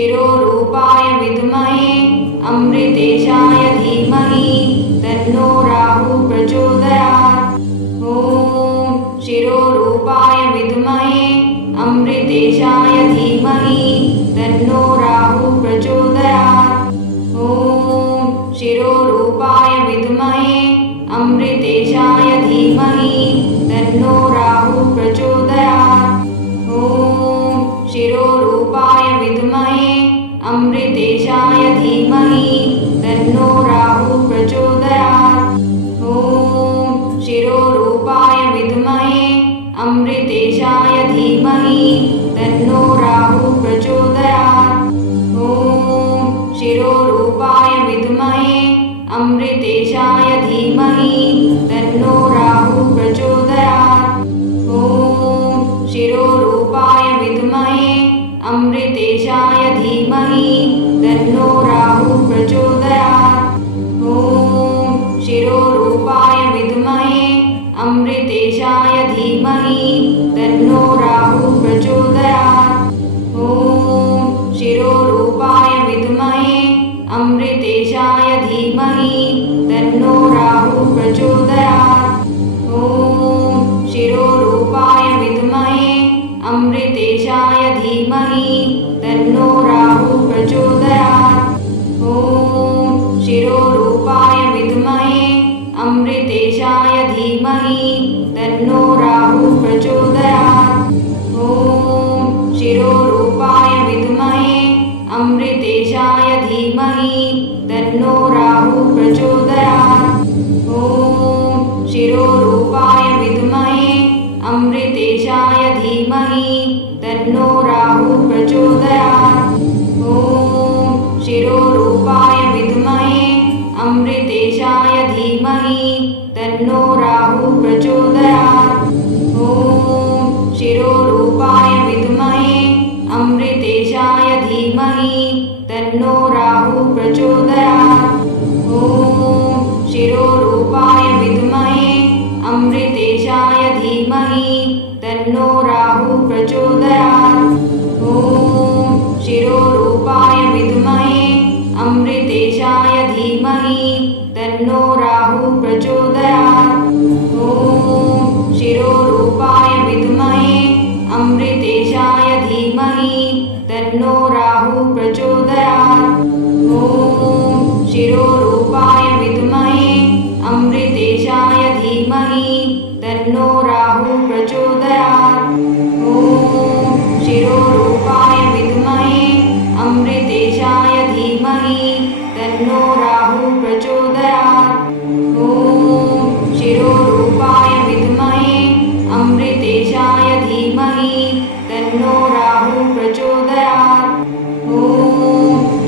शिरोरूपाय विद्महे अमृतेशाय धीमहि तन्नो राहुः प्रचोदयात्। ॐ शिरोरूपाय विद्महे अमृतेशाय धीमहि तन्नो राहुः प्रचोदयात्। ॐ शिरोरूपाय विद्महे अमृतेशाय धीमहि तन्नो राहुः प्रचोदयात्। ॐ शिरोरूपाय विद्महे अमृतेशाय धीमहि तन्नो राहुः प्रचोदयात्। ॐ शिरोरूपाय विद्महे अमृतेशाय धीमहि तन्नो राहुः प्रचोदयात्। ॐ शिरोरूपाय विद्महे अमृतेशाय धीमहि तन्नो राहुः प्रचोदयात्। ॐ शिरोरूपाय विद्महे अमृतेशाय धीमहि तन्नो राहुः प्रचोदयात्। ॐ शिरोरूपाय विद्महे अमृतेशाय धीमहि तन्नो राहुः प्रचोदयात्। ॐ शिरोरूपाय विद्महे अमृतेशाय धीमहि तन्नो राहुः प्रचोदयात्। ॐ शिरोरूपाय विद्महे अमृतेशाय धीमहि तन्नो राहुः प्रचोदयात्। ॐ शिरोरूपाय विद्महे अमृतेशाय धीमहि तन्नो राहुः प्रचोदयात्। ॐ शिरोरूपाय विद्महे अमृतेशाय धीमहि तन्नो राहुः प्रचोदयात्। ॐ शिरोरूपाय विद्महे अमृतेशाय धीमहि तन्नो राहुः प्रचोदयात्। ॐ शिरोरूपाय विद्महे अमृतेशाय धीमहि तन्नो राहुः प्रचोदयात्। ॐ शिरोरूपाय विद्महे अमृतेशाय धीमहि तन्नो राहुः प्रचोदयात्। ॐ शिरोरूपाय विद्महे अमृतेशाय धीमहि तन्नो राहुः प्रचोदयात्। ॐ शिरोरूपाय विद्महे अमृतेशाय धीमहि तन्नो राहुः प्रचोदयात्। ॐ शिरोरूपाय विद्महे अमृतेशाय धीमहि तन्नो राहुः प्रचोदयात्। ॐ शिरोरूपाय विद्महे अमृतेशाय धीमहि तन्नो राहुः प्रचोदयात्। ॐ शिरोरूपाय विद्महे अमृतेशाय धीमहि तन्नो राहुः प्रचोदयात्। ॐ शिरोरूपाय विद्महे अमृतेशाय धीमहि तन्नो राहुः प्रचोदयात्। ॐ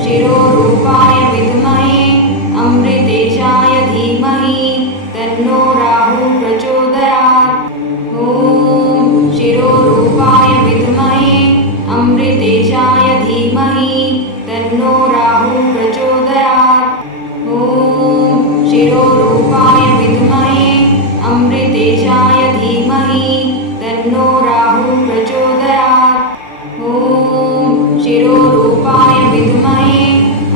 शिरोरूपाय विद्महे अमृतेशाय धीमहि तन्नो राहुः प्रचोदयात्। ॐ शिरोरूपाय विद्महे अमृतेशाय धीमहि तन्नो राहुः प्रचोदयात्। ॐ शिरोरूपाय विद्महे अमृतेशाय धीमहि तन्नो राहुः प्रचोदयात्। ॐ शिरोरूपाय विद्महे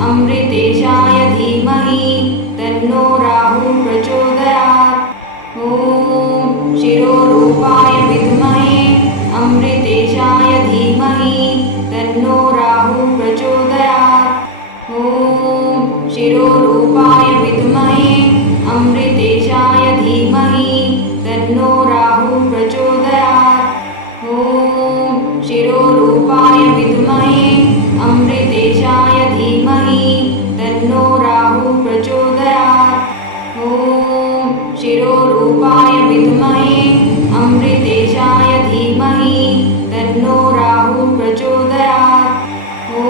अमृतेशाय धीमहि तन्नो राहुः प्रचोदयात्। ॐ शिरोरूपाय विद्महे अमृतेशाय धीमहि तन्नो राहुः प्रचोदयात्। ॐ शिरोरूपाय विद्महे अमृतेशाय धीमहि तन्नो राहुः प्रचोदयात्। ॐ शिरोरूपाय विद्महे अमृतेशाय धीमहि तन्नो राहुः प्रचोदयात्। ॐ शिरोरूपाय विद्महे अमृतेशाय धीमहि तन्नो राहुः प्रचोदयात्। ॐ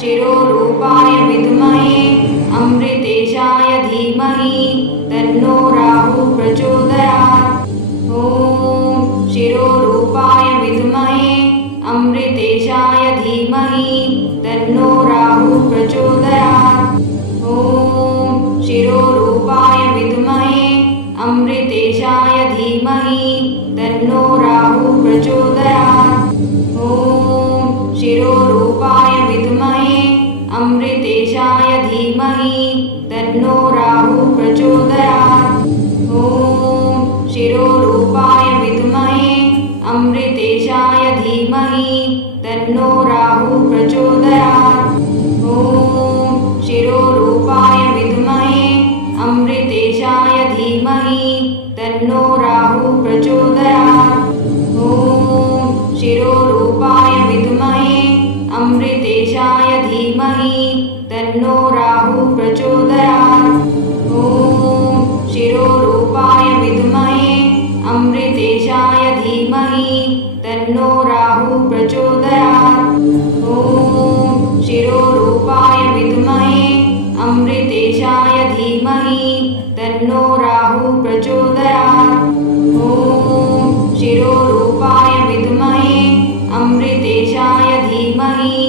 शिरोरूपाय विद्महे अमृतेशाय धीमहि तन्नो राहुः प्रचोदयात्। ॐ शिरोरूपाय विद्महे अमृतेशाय धीमहि तन्नो धीमहि तन्नो राहुः प्रचोदयात्। ॐ शिरोरूपाय विद्महे अमृतेशाय धीमहि तन्नो राहुः प्रचोदयात्। ॐ शिरोरूपाय विद्महे अमृतेशाय धीमहि तन्नो राहुः प्रचोदयात्। ॐ शिरोरूपाय विद्महे अमृतेशाय धीमहि तन्नो राहुः प्रचोदयात्। ॐ शिरोरूपाय विद्महे अमृतेशाय धीमहि तन्नो राहुः प्रचोदयात्। ॐ शिरोरूपाय विद्महे अमृतेशाय धीमहि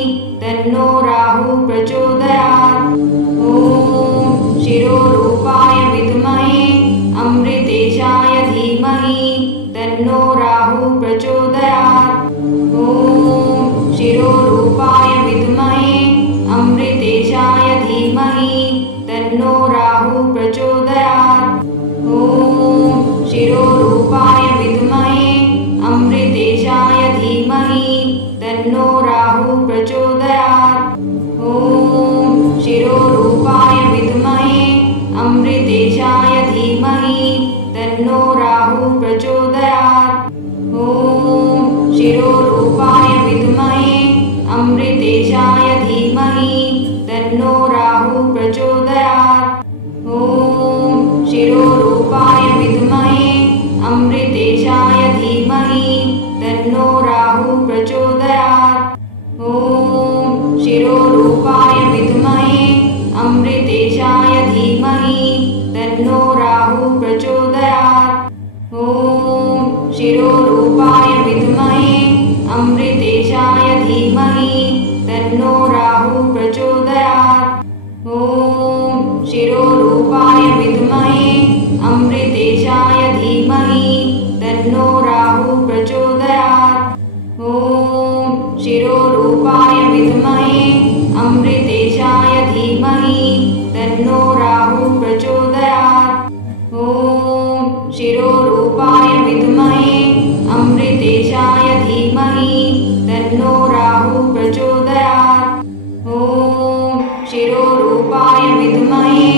तन्नो राहुः प्रचोदयात्। ॐ शिरोरूपाय विद्महे अमृतेशाय धीमहि तन्नो राहुः प्रचोदयात्। ॐ शिरोरूपाय विद्महे अमृतेशाय धीमहि तन्नो राहुः प्रचोदयात्। ॐ शिरोरूपाय विद्महे अमृतेशाय धीमहि तन्नो राहुः प्रचोदयात्। ॐ शिरोरूपाय विद्महे अमृतेशाय धीमहि तन्नो राहुः प्रचोदयात्। ॐ शिरोरूपाय विद्महे अमृतेशाय धीमहि तन्नो राहुः प्रचोदयात्। ॐ शिरोरूपाय विद्महे अमृतेशाय धीमहि तन्नो राहुः प्रचोदयात्। ॐ शिरोरूपाय विद्महे अमृतेशाय धीमहि तन्नो राहुः प्रचोदयात्। ॐ शिरोरूपाय विद्महे अमृतेशाय धीमहि तन्नो राहुः प्रचोदयात्। ॐ शिरोरूपाय विद्महे अमृतेशाय धीमहि तन्नो राहुः प्रचोदयात्। ॐ शिरोरूपाय विद्महे अमृतेशाय धीमहि तन्नो राहुः प्रचोदयात्। ॐ शिरोरूपाय विद्महे अमृतेशाय धीमहि तन्नो राहुः प्रचोदयात्। ॐ शिरोरूपाय विद्महे